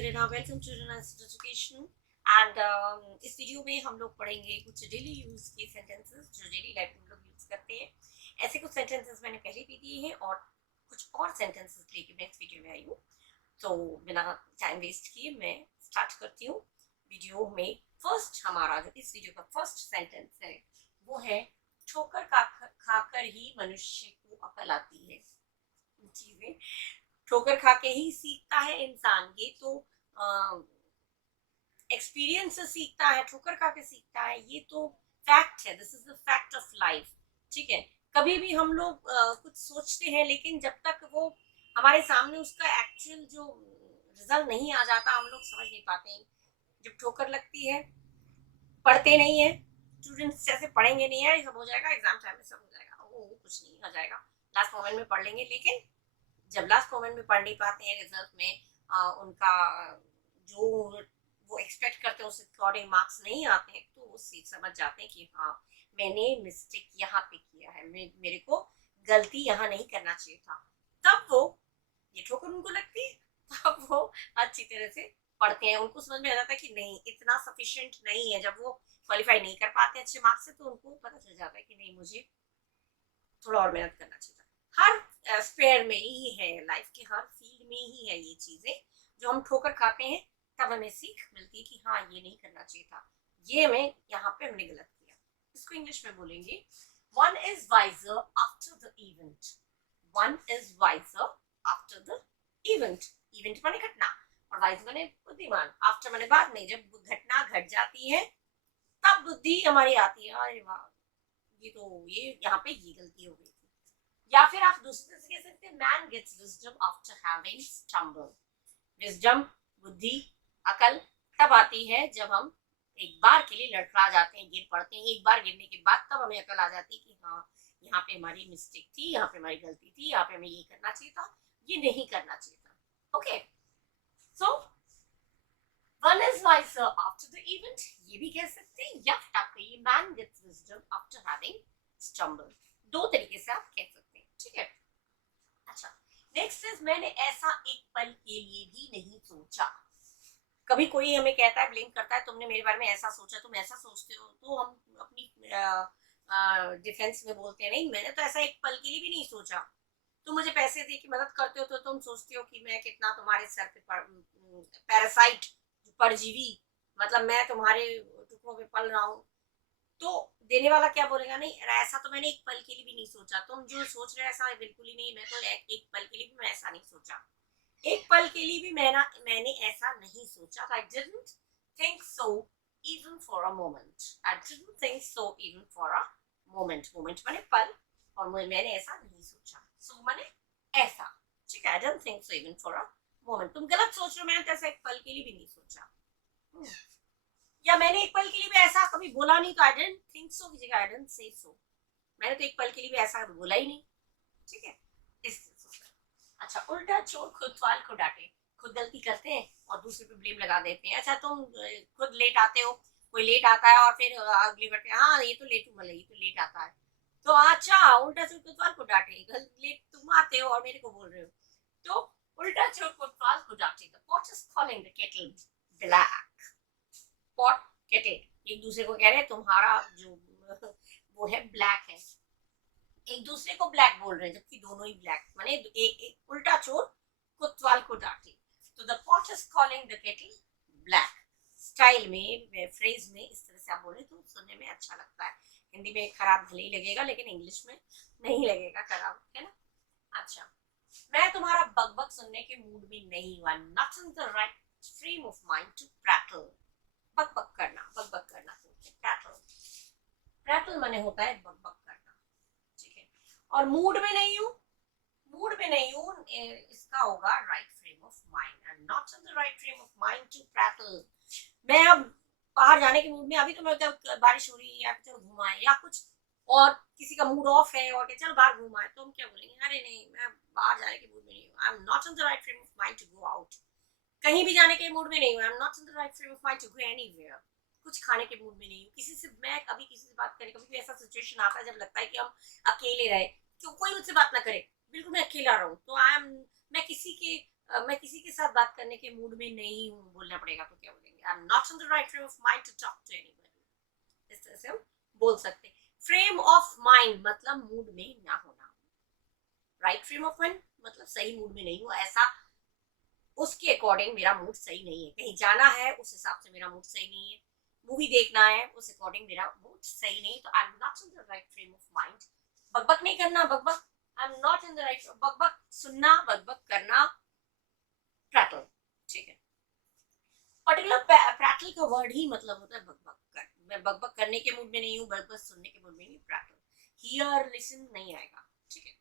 Serena. Welcome to Rena's Education. And इस video में हम लोग पढ़ेंगे कुछ डेली यूज के सेंटेंसेस जो डेली लाइफ में हम लोग यूज करते हैं. ऐसे कुछ सेंटेंसेस मैंने पहले भी दिए हैं और कुछ और सेंटेंसेस लेके नेक्स्ट वीडियो में आई हूँ. तो बिना टाइम वेस्ट किए मैं स्टार्ट करती हूँ वीडियो में. फर्स्ट हमारा जो इस वीडियो का फर्स्ट सेंटेंस है वो है ठोकर खाकर ही मनुष्य को अकल आती है. चीजें ठोकर खा के ही सीखता है इंसान. ये तो एक्सपीरियंस से सीखता है, ठोकर खा के सीखता है. ये तो फैक्ट है. This is the fact of life. ठीक है. कभी भी हम लोग कुछ सोचते हैं लेकिन जब तक वो हमारे सामने उसका एक्चुअल जो रिजल्ट नहीं आ जाता हम लोग समझ नहीं पाते हैं. जब ठोकर लगती है पढ़ते नहीं है. स्टूडेंट्स जैसे पढ़ेंगे नहीं है सब हो जाएगा, एग्जाम टाइम में सब हो जाएगा, वो कुछ नहीं हो जाएगा, लास्ट मोमेंट में पढ़ लेंगे. लेकिन जब लास्ट मोमेंट में पढ़ नहीं पाते हैं रिजल्ट में उनका जो वो एक्सपेक्ट करते हैं उससे अकॉर्डिंग मार्क्स नहीं आते हैं तो वो समझ जाते हैं कि हाँ मैंने मिस्टेक यहाँ पे किया है, मेरे को गलती यहाँ नहीं करना चाहिए था. तब वो ये ठोकर उनको लगती है, तब वो अच्छी तरह से पढ़ते हैं. उनको समझ में आ जाता है कि नहीं इतना सफिशिएंट नहीं है. जब वो क्वालिफाई नहीं कर पाते अच्छे मार्क्स से तो उनको पता चल जाता है कि नहीं मुझे थोड़ा और मेहनत करना चाहिए था. हर स्पेयर में ही है, लाइफ के हर फील्ड में ही है ये चीजें. जो हम ठोकर खाते हैं तब हमें सीख मिलती है कि हाँ ये नहीं करना चाहिए था, ये हमें यहाँ पे हमने गलत किया. इसको इंग्लिश में बोलेंगे one is wiser after the event. One is wiser after the event. Event माने घटना और वाइज माने बुद्धिमान. आफ्टर माने बाद में. जब घटना घट जाती है तब बुद्धि हमारी आती है, अरे वाह ये यहाँ पे ये गलती हो गई थी. या फिर आप दूसरे से कह सकते हैं man gets wisdom after having stumbled. Wisdom बुद्धि अकल तब आती है जब हम एक बार के लिए लड़खड़ा जाते हैं, गिर पड़ते हैं. एक बार गिरने के बाद तब हमें अकल आ जाती है कि हाँ यहाँ पे हमारी मिस्टेक थी, यहाँ पे हमारी गलती थी, यहाँ पे हमें ये करना चाहिए था, ये नहीं करना चाहिए था. Okay. So one is wiser after the event ये भी कह सकते हैं, या फिर आप कहिए man gets wisdom after having stumbled. दो तरीके से आप कह सकते हैं. ठीक है. अच्छा नेक्स्ट इज मैंने ऐसा एक पल के लिए भी नहीं सोचा. कभी कोई हमें कहता है, ब्लेम करता है, तुमने मेरे बारे में ऐसा सोचा, तुम ऐसा सोचते हो, तो हम अपनी डिफेंस में बोलते हैं नहीं मैंने तो ऐसा एक पल के लिए भी नहीं सोचा. तुम मुझे पैसे दे के मदद करते हो तो तुम सोचते हो कि मैं कितना तुम्हारे सर पे पैरासाइट परजीवी मतलब मैं तुम्हारे टुकड़ों पे पल रहा हूँ. तो देने वाला क्या बोलेगा, नहीं ऐसा तो मैंने एक पल के लिए भी नहीं सोचा. तुम जो सोच रहे हो ऐसा बिल्कुल ही नहीं. मैं तो एक पल के लिए भी मैं ऐसा नहीं सोचा. एक पल के लिए भी मैंने ऐसा नहीं सोचा. I didn't think so even for a moment. I didn't think so even for a moment. moment माने पल और मैंने ऐसा नहीं सोचा. so माने ऐसा. ठीक है. I didn't think so even for a moment. तुम गलत सोच रहे हो, मैंने तो ऐसा एक पल के लिए भी नहीं सोचा. या मैंने एक पल के लिए भी ऐसा कभी बोला नहीं तो I didn't think so की जगह I didn't say so. मैंने तो एक पल के लिए भी ऐसा बोला ही नहीं. ठीक है. इस अच्छा उल्टा चोर खुद वाल को डांटे. खुद गलती करते हैं और दूसरे पे ब्लेम लगा देते हैं. अच्छा तुम खुद लेट आते हो, कोई लेट आता है और फिर अगली बार हाँ ये तो लेट मतलब ये तो लेट आता है. तो अच्छा उल्टा चोर कोतवाल को डांटे. लेट तुम आते हो और मेरे को बोल रहे हो. तो उल्टा चोर कोतवाल को डांटे. The pot is calling the kettle black. Pot kettle एक दूसरे को कह रहे हैं तुम्हारा जो वो है ब्लैक है. एक दूसरे को ब्लैक बोल रहे हैं जबकि दोनों ही ब्लैक. माने एक उल्टा चोर कोतवाल को डांटे. तो the pot is calling the kettle black. Style में फ्रेज में इस तरह से आप बोले तो सुनने में अच्छा लगता है. हिंदी में खराब भले ही लगेगा लेकिन इंग्लिश में नहीं लगेगा खराब, है ना. अच्छा मैं तुम्हारा बकबक सुनने के मूड में नहीं हुआ. Not in the right frame of mind to prattle. बकबक करना, बकबक करना. प्रैटल प्रैटल माने होता है बकबक करना. और मूड में नहीं हूँ, मूड में नहीं हूँ इसका होगा right frame of mind. I am not in the right frame of mind to prattle. मैं अब बाहर जाने के मूड में, अभी तो मैं बारिश हो रही है या चलो घुमाए या कुछ और किसी का मूड ऑफ है और चल बाहर घुमाए तो हम क्या बोलेंगे, अरे नहीं मैं बाहर जाने के मूड में नहीं हूँ. I am not in the right frame of mind to go out. कहीं भी जाने के मूड में नहीं हूँ. I am not in the right frame of mind to go anywhere. कुछ खाने के मूड में नहीं हूँ. किसी से मैं कभी किसी से बात करें, कभी भी ऐसा सिचुएशन आता है जब लगता है कि हम अकेले रहे, क्यों कोई मुझसे बात ना करे, बिल्कुल मैं अकेला रहूं, तो आई एम मैं किसी के मैं किसी के साथ बात करने के मूड में नहीं हूँ बोलना पड़ेगा तो क्या बोलेंगे, I am not in the right frame of mind to talk to anybody. इस तरह से हम बोल सकते हैं। फ्रेम ऑफ माइंड मतलब मूड में ना होना, राइट फ्रेम ऑफ माइंड मतलब सही मूड में नहीं हूँ, ऐसा उसके अकॉर्डिंग मेरा मूड सही नहीं है, कहीं जाना है उस हिसाब से मेरा मूड सही नहीं है, मूवी देखना है उस अकॉर्डिंग मेरा मूड सही नहीं, तो आई am not in the right frame of mind. बकबक नहीं करना, बकबक, आई am not in the right, बकबक सुनना, बकबक करना, प्रैटल, ठीक है। पर्टिकुलर प्रैटल का वर्ड ही मतलब होता है बकबक कर, मैं बकबक करने के मूड में नहीं हूँ, बकबक सुनने के मूड में नहीं, प्रैटल, हियर लिसन नहीं आएगा, ठीक है।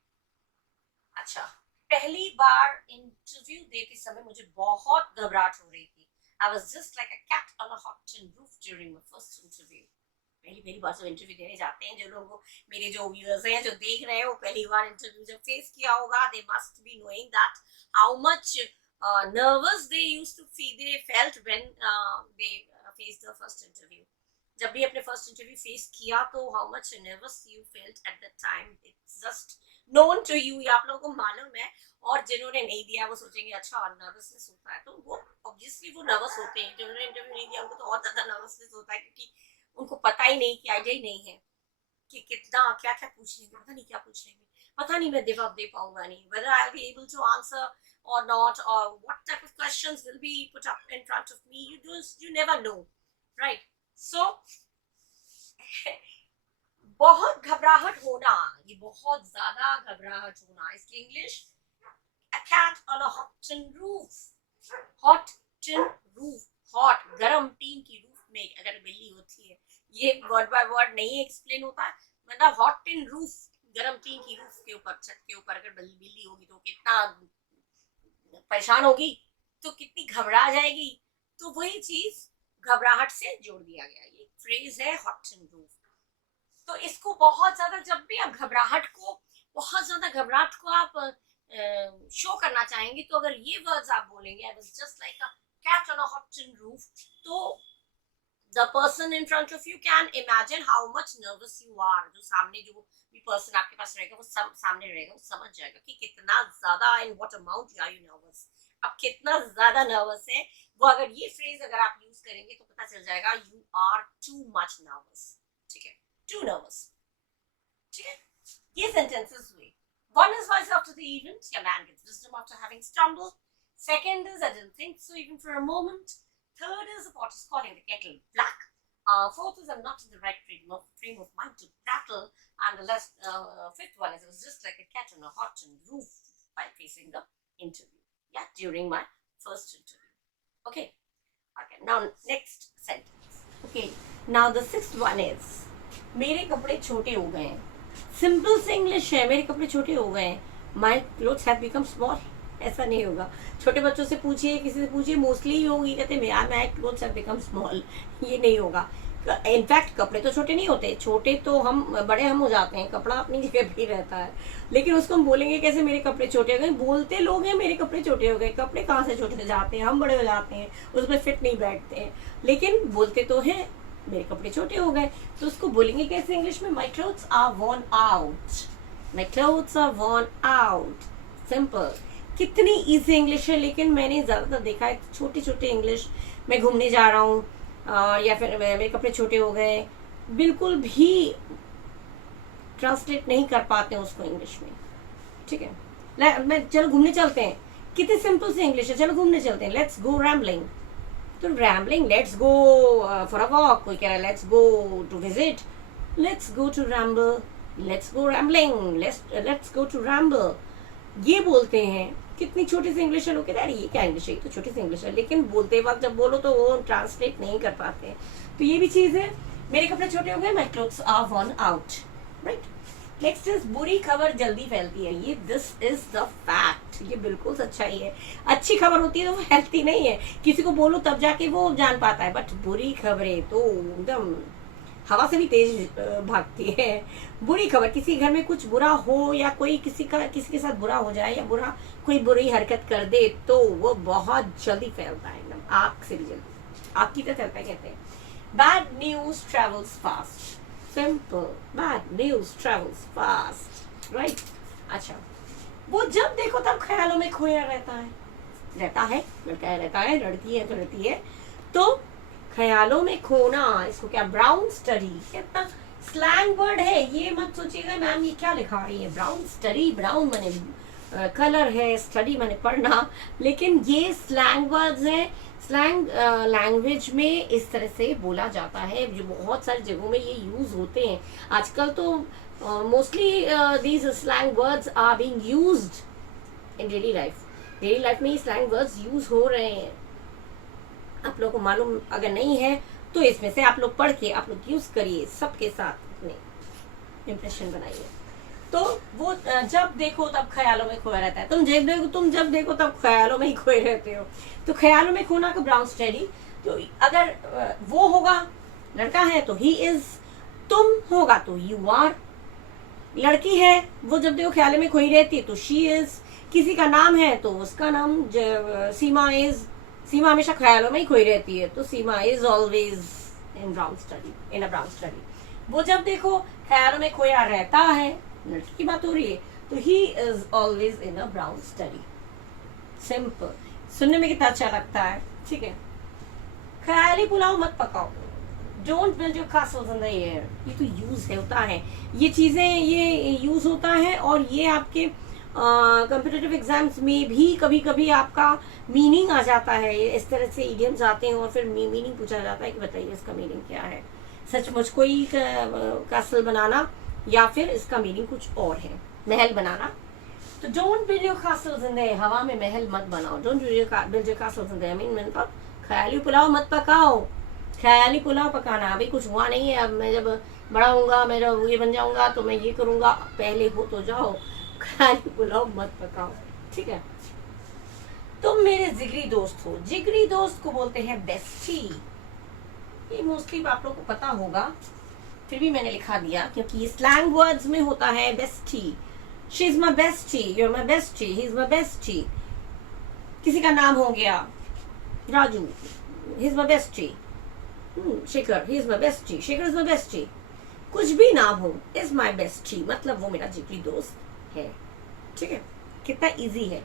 अच्छा, पहली बार इंटरव्यू देते समय मुझे बहुत घबराहट हो रही थी। I was just like a cat on a hot tin roof during my first interview. पहली पहली बार जब इंटरव्यू देने जाते हैं, जो लोग, मेरे जो व्यूअर्स हैं जो देख रहे हैं, वो पहली बार इंटरव्यू जब फेस किया होगा, they must be knowing that how much nervous they used to feel, they felt when they faced the first interview. जब भी अपने फर्स्ट इंटरव्यू फेस किया तो how much nervous you felt at the time, it's just known to you, आप लोगों को मालूम है। और जिन्होंने नहीं दिया वो सोचेंगे अच्छा नर्वसनेस होता है, तो वो ऑब्वियसली वो नर्वस होते हैं। जिन्होंने इंटरव्यू नहीं दिया उनको तो और ज्यादा नर्वसनेस होता है, क्योंकि उनको पता ही नहीं, कि आइडिया ही नहीं है कि कितना क्या क्या पूछ लेंगे, पता नहीं क्या पूछ लेंगे, पता नहीं मैं जवाब दे पाऊंगा नहीं, whether I'll be able to answer or not, or what type of questions will be put up in front of me, you never know, right? So बहुत घबराहट होना, ये बहुत ज्यादा घबराहट होना, इसकी English a cat on a hot tin roof, hot tin roof, hot गरम टीन की रूफ में अगर बिल्ली होती है, ये वर्ड बाय वर्ड नहीं एक्सप्लेन होता है, मतलब हॉट टिन रूफ, गरम टीन की रूफ के ऊपर, छत के ऊपर अगर बिल्ली होगी तो कितना परेशान होगी, तो कितनी घबरा जाएगी, तो वही चीज घबराहट से जोड़ दिया गया, ये फ्रेज है हॉट टिन रूफ। तो इसको बहुत ज्यादा, जब भी आप घबराहट को, बहुत ज्यादा घबराहट को आप शो करना चाहेंगे, तो अगर ये वर्ड्स आप बोलेंगे, I was just like a cat on a hot tin roof, तो the person in front of you can imagine how much nervous you are, जो सामने जो भी person आपके पास रहेगा वो सामने रहेगा, वो समझ जाएगा कि कितना ज्यादा, in what amount are you nervous, आप कितना ज्यादा nervous है। वो अगर ये phrase अगर आप use करेंगे तो पता चल जाएगा you are too much nervous, ठीक है, too nervous, ठीक है। ये sentences हुए। One is wise after the event, a man gets wisdom after having stumbled. Second is I didn't think so even for a moment. Third is the pot is calling the kettle black. Fourth is I'm not in the right frame of mind to prattle. And the fifth one is it was just like a cat on a hot tin roof while facing the interview. Yeah, during my first interview. Okay. Okay. Now next sentence. Okay. Now the sixth one is मेरे कपड़े छोटे हो गए हैं। Simple से English है, मेरे कपड़े छोटे हो गए हैं। My clothes have become small. ऐसा नहीं होगा। छोटे बच्चों से पूछिए, किसी से पूछिए, मोस्टली होगी कहते हैं my clothes have become small, ये नहीं होगा। इनफैक्ट कपड़े तो छोटे नहीं होते, छोटे तो हम बड़े हम हो जाते हैं, कपड़ा अपनी जगह पे ही रहता है, लेकिन उसको हम बोलेंगे कैसे मेरे कपड़े छोटे हो गए, बोलते लोग हैं मेरे कपड़े छोटे हो गए, कपड़े कहाँ से छोटे हो जाते हैं, हम बड़े हो जाते हैं, उसमें फिट नहीं बैठते हैं, लेकिन बोलते तो हैं मेरे कपड़े छोटे हो गए। तो उसको बोलेंगे कैसे इंग्लिश में, my clothes are worn out, my clothes are worn out, simple. कितनी इजी इंग्लिश है, लेकिन मैंने ज़्यादातर देखा है छोटे छोटे इंग्लिश, मैं घूमने जा रहा हूँ या फिर मेरे कपड़े छोटे हो गए, बिल्कुल भी ट्रांसलेट नहीं कर पाते हैं उसको इंग्लिश में, ठीक है। मैं चलो घूमने चलते हैं, कितनी सिंपल सी इंग्लिश है, चलो घूमने चलते हैं, लेट्स गो रैम्बलिंग। तो rambling, let's go for a walk, कोई कह रहा है let's go to visit, let's go to ramble, let's go rambling, let's go to ramble, ये बोलते हैं। कितनी छोटी सी इंग्लिश है, लोग कहते हैं ये क्या इंग्लिश है, ये तो छोटी सी इंग्लिश है, लेकिन बोलते वक्त जब बोलो तो वो ट्रांसलेट नहीं कर पाते। तो ये भी चीज है, मेरे कपड़े छोटे हो गए, my clothes are worn out, right. Next is बुरी खबर जल्दी फैलती है, ये दिस इज द फैक्ट, ये बिल्कुल सच्चाई है। अच्छी खबर होती है तो वो फैलती नहीं है, किसी को बोलो तब जाके वो जान पाता है, बट बुरी खबरें तो एकदम हवा से भी तेज भागती है। बुरी खबर, किसी घर में कुछ बुरा हो या कोई किसी के साथ बुरा हो जाए या कोई बुरी हरकत कर दे तो वो बहुत जल्दी फैलता है, एकदम आग से भी जल्दी, आग की तरह फैलता है। कहते हैं bad news travels fast, simple, bad news travels fast, right. अच्छा, वो जब देखो तब ख्यालों में खोया रहता है, रहता है, लड़का रहता है, लड़की है तो रहती है। तो ख्यालों में खोना, इसको क्या ब्राउन स्टडी, कितना स्लैंग वर्ड है, ये मत सोचिएगा मैम ये क्या लिखा रही है, ब्राउन स्टडी, ब्राउन माने कलर है, स्टडी माने पढ़ना, लेकिन ये स्लैंग वर्ड्स हैं। स्लैंग लैंग्वेज में इस तरह से बोला जाता है, जो बहुत सारी जगहों में ये यूज होते हैं आजकल। तो mostly these slang words are being used in daily life. Daily life में ये स्लैंग वर्ड्स यूज हो रहे हैं। आप लोगों को मालूम अगर नहीं है तो इसमें से आप लोग पढ़ के आप लोग यूज करिए, सबके साथ अपने इम्प्रेशन बनाइए। तो वो जब देखो तब ख्यालों में खोया रहता है। तुम जब देखो तब ख्यालों में ही खोए रहते हो। तो ख्यालों में खोना का ब्राउन स्टडी। तो अगर वो होगा, लड़का है तो ही इज, तुम होगा तो यू आर, लड़की है वो जब देखो ख्यालों में खोई रहती है तो शी इज, किसी का नाम है तो उसका नाम, सीमा इज, सीमा हमेशा ख्यालों में ही खोई रहती है तो Seema is always in brown study, in a brown study. वो जब देखो ख्यालों में खोया रहता है, लड़की की बात हो रही है, तो he is always in a brown study. Simple, सुनने में कितना अच्छा लगता है, ठीक है। ख्याली पुलाव मत पकाओ, don't build your castles in the air, ये तो यूज है, होता है ये चीजें, ये यूज होता है। और ये आपके कम्पिटिटिव एग्जाम्स में भी कभी कभी आपका मीनिंग आ जाता है, इस तरह से इडियम्स आते हैं और फिर मीनिंग पूछा जाता है कि बताइए इसका मीनिंग क्या है। सचमुच कोई कासल बनाना या फिर इसका मीनिंग कुछ और है, महल बनाना। तो don't build your castles in the air, हवा में महल मत बनाओ, don't build your castles in the air, मैंने कहा ख्याली पुलाव मत पकाओ। ख्याली पुलाव पकाना अभी कुछ हुआ नहीं है, अब मैं जब बड़ा होऊंगा, मेरा ये बन जाऊंगा तो मैं ये करूंगा, पहले हो तो जाओ, ख्याली पुलाव मत पकाओ, ठीक है। तुम मेरे जिगरी दोस्त हो, जिगरी दोस्त को बोलते हैं बेस्टी। ये मोस्टली आप लोग को पता होगा, फिर भी मैंने लिखा दिया क्योंकि ये स्लैंग वर्ड्स में होता है। Bestie, she is my bestie, you are my bestie, he is my bestie. किसी का नाम हो गया Raju, he is my bestie. Shekhar, he is my bestie, Shekhar is my bestie. कुछ भी नाम हो, इज माई बेस्टी मतलब वो मेरा जिगरी दोस्त है, ठीक है। कितना इजी है,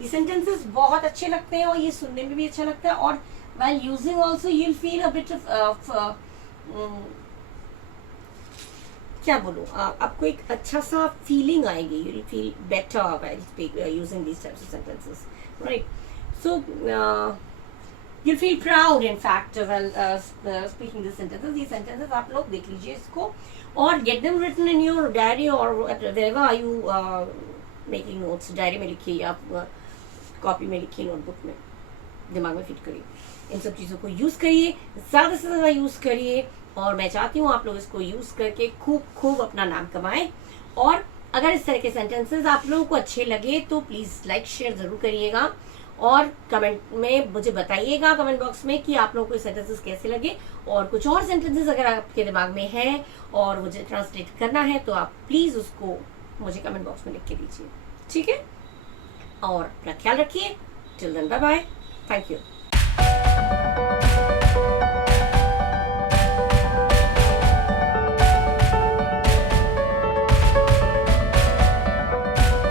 ये सेंटेंसेस बहुत अच्छे लगते हैं और ये सुनने में भी अच्छा लगता है। और while using also you'll feel a bit of क्या बोलूं, आपको एक अच्छा सा फीलिंग आएगी, you'll feel better while using these types of sentences, right? So you'll feel proud in fact while speaking these sentences. these sentences आप लोग देख लीजिए इसको और get them written in your diary or wherever are you making notes. Diary में लिखिए, आप copy में लिखिए, नोटबुक में, दिमाग में फिट करिए। इन सब चीज़ों को यूज़ करिए, ज़्यादा से ज़्यादा यूज़ करिए। और मैं चाहती हूँ आप लोग इसको यूज़ करके खूब खूब अपना नाम कमाएं। और अगर इस तरह के सेंटेंसेस आप लोगों को अच्छे लगे तो प्लीज़ लाइक शेयर ज़रूर करिएगा और कमेंट में मुझे बताइएगा, कमेंट बॉक्स में, कि आप लोगों को सेंटेंसेस कैसे लगे। और कुछ और सेंटेंसेस अगर आपके दिमाग में है और मुझे ट्रांसलेट करना है तो आप प्लीज़ उसको मुझे कमेंट बॉक्स में लिख के दीजिए, ठीक है। और अपना ख्याल रखिए। Till then bye bye, thank you.